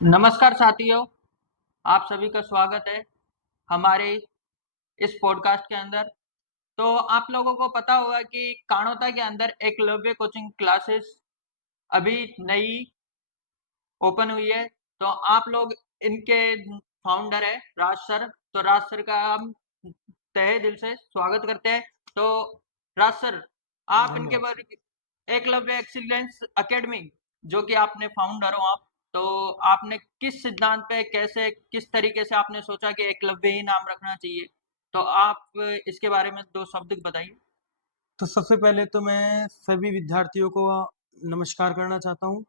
नमस्कार साथियों, आप सभी का स्वागत है हमारे इस पॉडकास्ट के अंदर। तो आप लोगों को पता होगा कि कानोता के अंदर एकलव्य कोचिंग क्लासेस अभी नई ओपन हुई है। तो आप लोग इनके फाउंडर है राज सर। तो राज सर का हम तहे दिल से स्वागत करते हैं। तो राज सर, आप इनके धन्यवाद सर। बारे एकलव्य एक्सीलेंस एकेडमी जो कि आपने फाउंडर हो आप, तो आपने किस सिद्धांत पे कैसे किस तरीके से आपने सोचा कि एकलव्य ही नाम रखना चाहिए? तो आप इसके बारे में दो शब्द बताइए। तो सबसे पहले तो मैं सभी विद्यार्थियों को नमस्कार करना चाहता हूँ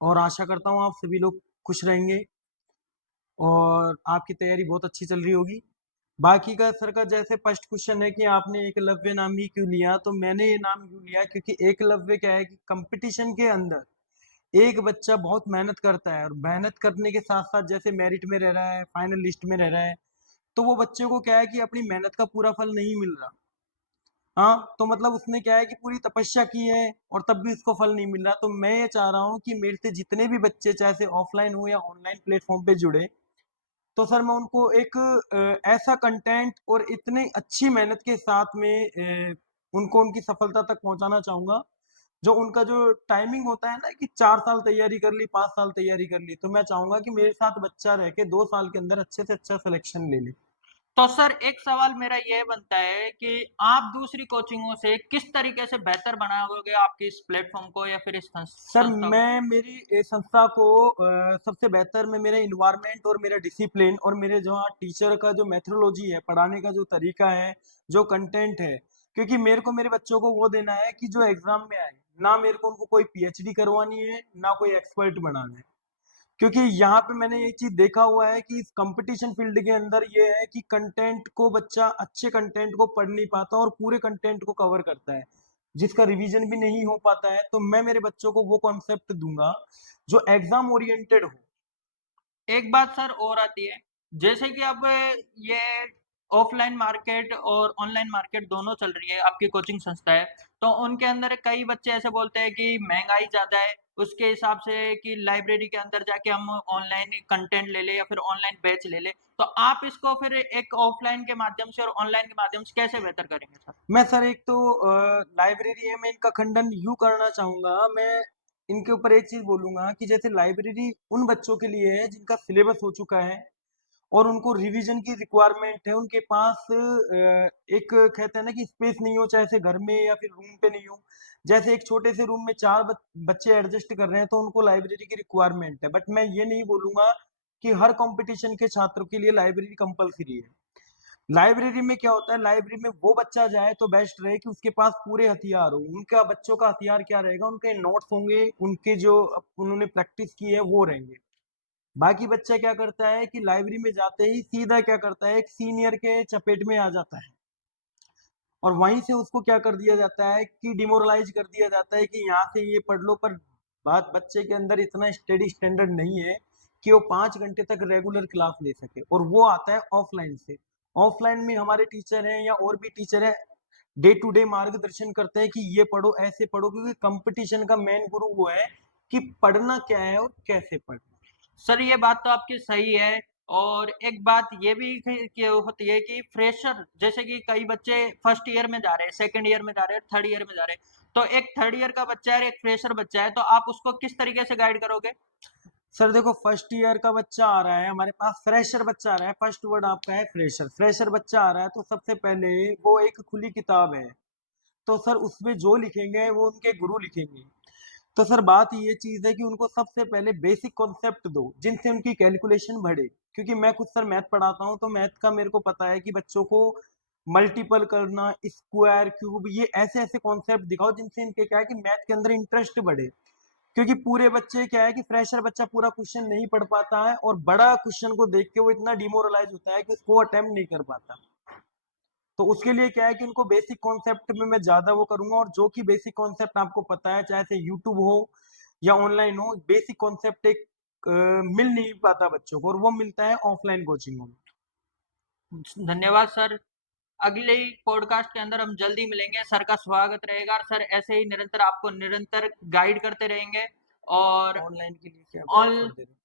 और आशा करता हूँ आप सभी लोग खुश रहेंगे और आपकी तैयारी बहुत अच्छी चल रही होगी। बाकी का सर का जैसे फर्स्ट क्वेश्चन है कि आपने एकलव्य नाम ही क्यों लिया, तो मैंने ये नाम क्यों लिया क्योंकि एकलव्य क्या है कि कंपटीशन के अंदर एक बच्चा बहुत मेहनत करता है और मेहनत करने के साथ साथ जैसे मेरिट में रह रहा है, फाइनल लिस्ट में रह रहा है, तो वो बच्चे को क्या है कि अपनी मेहनत का पूरा फल नहीं मिल रहा। हाँ, तो मतलब उसने क्या है कि पूरी तपस्या की है और तब भी उसको फल नहीं मिल रहा। तो मैं ये चाह रहा हूँ कि मेरे से जितने भी बच्चे चाहे से ऑफलाइन हो या ऑनलाइन प्लेटफॉर्म पे जुड़े, तो सर मैं उनको एक ऐसा कंटेंट और इतनी अच्छी मेहनत के साथ में उनको उनकी सफलता तक पहुंचाना चाहूंगा। जो उनका जो टाइमिंग होता है ना कि 4 साल तैयारी कर ली, 5 साल तैयारी कर ली, तो मैं चाहूंगा कि मेरे साथ बच्चा रह के 2 साल के अंदर अच्छे से अच्छा सिलेक्शन ले ले। तो सर एक सवाल मेरा यह बनता है कि आप दूसरी कोचिंगों से किस तरीके से बेहतर बनाओगे आपकी इस प्लेटफॉर्म को या फिर इस सर संस्था को? मैं मेरी संस्था को सबसे बेहतर में मेरा इन्वायरमेंट और मेरा डिसिप्लिन और मेरे जो टीचर का जो मेथोडोलॉजी है, पढ़ाने का जो तरीका है, जो कंटेंट है, क्योंकि मेरे को मेरे बच्चों को वो देना है कि जो एग्जाम में आए, ना मेरे को उनको कोई पीएचडी करवानी है, ना कोई एक्सपर्ट बनाना है। क्योंकि यहाँ पे मैंने ये चीज देखा हुआ है कि इस कंपटीशन फील्ड के अंदर ये है कि कंटेंट को बच्चा अच्छे कंटेंट को पढ़ नहीं पाता और पूरे कंटेंट को कवर करता है, जिसका रिवीजन भी नहीं हो पाता है। तो मैं मेरे बच्चों को वो कॉन्सेप्ट दूंगा जो एग्जाम ओरिएंटेड हो। एक बात सर और आती है, जैसे कि अब ये ऑफलाइन मार्केट और ऑनलाइन मार्केट दोनों चल रही है, आपकी कोचिंग संस्था है। तो उनके अंदर कई बच्चे ऐसे बोलते हैं कि महंगाई ज्यादा है, उसके हिसाब से कि लाइब्रेरी के अंदर जाके हम ऑनलाइन कंटेंट ले ले या फिर ऑनलाइन बैच ले ले। तो आप इसको फिर एक ऑफलाइन के माध्यम से और ऑनलाइन के माध्यम से कैसे बेहतर करेंगे सर? मैं सर एक तो लाइब्रेरी है, मैं इनका खंडन यूं करना चाहूंगा। मैं इनके ऊपर एक चीज बोलूंगा कि जैसे लाइब्रेरी उन बच्चों के लिए है जिनका सिलेबस हो चुका है और उनको रिवीजन की रिक्वायरमेंट है, उनके पास एक कहते हैं ना कि स्पेस नहीं हो, चाहे से घर में या फिर रूम पे नहीं हो। जैसे एक छोटे से रूम में चार बच्चे एडजस्ट कर रहे हैं तो उनको लाइब्रेरी की रिक्वायरमेंट है। बट मैं ये नहीं बोलूंगा कि हर कंपटीशन के छात्रों के लिए लाइब्रेरी कंपलसरी है। लाइब्रेरी में क्या होता है, लाइब्रेरी में वो बच्चा जाए तो बेस्ट रहे कि उसके पास पूरे हथियार हो। उनका बच्चों का हथियार क्या रहेगा, उनके नोट्स होंगे, उनके जो उन्होंने प्रैक्टिस की है वो रहेंगे। बाकी बच्चा क्या करता है कि लाइब्रेरी में जाते ही सीधा क्या करता है, एक सीनियर के चपेट में आ जाता है और वहीं से उसको क्या कर दिया जाता है कि डिमोरलाइज कर दिया जाता है कि यहाँ से ये पढ़ लो। पर बात बच्चे के अंदर इतना स्टडी स्टैंडर्ड नहीं है कि वो 5 घंटे तक रेगुलर क्लास ले सके, और वो आता है ऑफलाइन से। ऑफलाइन में हमारे टीचर हैं या और भी टीचर हैं, डे टू डे मार्गदर्शन करते हैं कि ये पढ़ो, ऐसे पढ़ो, क्योंकि कंपटीशन का मेन गुरु वो है कि पढ़ना क्या है और कैसे पढ़ना। सर ये बात तो आपकी सही है। और एक बात ये भी कि होती है कि फ्रेशर जैसे कि कई बच्चे फर्स्ट ईयर में जा रहे हैं, सेकंड ईयर में जा रहे हैं, थर्ड ईयर में जा रहे हैं। तो एक थर्ड ईयर का बच्चा है और एक फ्रेशर बच्चा है, तो आप उसको किस तरीके से गाइड करोगे? सर देखो, फर्स्ट ईयर का बच्चा आ रहा है हमारे पास, फ्रेशर बच्चा आ रहा है, फर्स्ट वर्ड आपका है फ्रेशर। फ्रेशर बच्चा आ रहा है तो सबसे पहले वो एक खुली किताब है, तो सर उसमें जो लिखेंगे वो उनके गुरु लिखेंगे। तो सर बात ये चीज है कि उनको सबसे पहले बेसिक कॉन्सेप्ट दो जिनसे उनकी कैलकुलेशन बढ़े। क्योंकि मैं खुद सर मैथ पढ़ाता हूँ, तो मैथ का मेरे को पता है कि बच्चों को मल्टीपल करना, स्क्वायर, क्यूब, ये ऐसे ऐसे कॉन्सेप्ट दिखाओ जिनसे इनके क्या है कि मैथ के अंदर इंटरेस्ट बढ़े। क्योंकि पूरे बच्चे क्या है कि फ्रेशर बच्चा पूरा क्वेश्चन नहीं पढ़ पाता है और बड़ा क्वेश्चन को देख के वो इतना डिमोरलाइज होता है कि उसको अटेम्प्ट नहीं कर पाता। तो उसके लिए क्या है कि उनको बेसिक कॉन्सेप्ट में मैं ज्यादा वो करूंगा, और जो कि बेसिक कॉन्सेप्ट आपको पता है, चाहे से यूट्यूब हो या ऑनलाइन हो, बेसिक कॉन्सेप्ट एक मिल नहीं पाता बच्चों को, और वो मिलता है ऑफलाइन कोचिंग में। धन्यवाद सर। अगले पॉडकास्ट के अंदर हम जल्दी मिलेंगे। सर का स्वागत रहेगा और सर ऐसे ही निरंतर आपको निरंतर गाइड करते रहेंगे। और ऑनलाइन के लिए क्या ऑन ऑफर दे रहे हैं?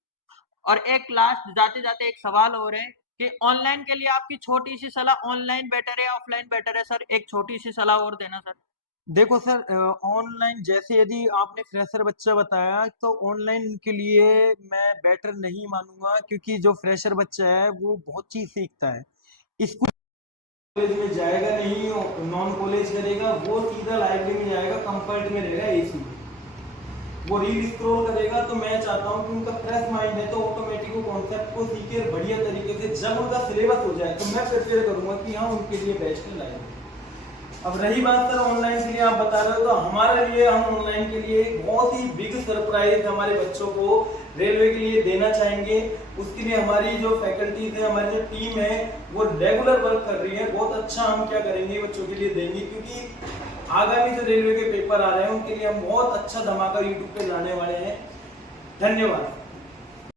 और एक लास्ट जाते जाते एक सवाल और है कि ऑनलाइन के लिए आपकी छोटी सी सलाह, ऑनलाइन बेटर है ऑफलाइन बेटर है सर? एक छोटी सी सलाह और देना सर। देखो सर, ऑनलाइन जैसे यदि आपने फ्रेशर बच्चा बताया तो ऑनलाइन के लिए मैं बेटर नहीं मानूंगा, क्योंकि जो फ्रेशर बच्चा है वो बहुत चीज सीखता है। स्कूल कॉलेज में जाएगा नहीं, नॉन कॉलेज करेगा, वो सीधा लाइब्रेरी में जाएगा, कंफर्ट में रहेगा एसी में, वो रील स्क्रॉल करेगा। तो मैं चाहता हूँ कि उनका फ्रेश माइंड है तो ऑटोमेटिक वो कॉन्सेप्ट को सीखे बढ़िया तरीके से। जब उनका सिलेबस हो जाए तो मैं प्रेफर करूंगा कि हाँ उनके लिए बेस्ट है लाइब्रेरी। अब रही बात सर ऑनलाइन के लिए आप बता रहे हो, तो हमारे लिए, हम ऑनलाइन के लिए एक बहुत ही बिग सरप्राइज हमारे बच्चों को रेलवे के लिए देना चाहेंगे। उसके लिए हमारी जो फैकल्टीज है, हमारी जो टीम है, वो रेगुलर वर्क कर रही है। बहुत अच्छा हम क्या करेंगे बच्चों के लिए देंगे, क्योंकि आगामी जो रेलवे के पेपर आ रहे हैं उनके लिए हम बहुत अच्छा धमाका यूट्यूब पे लाने वाले हैं। धन्यवाद।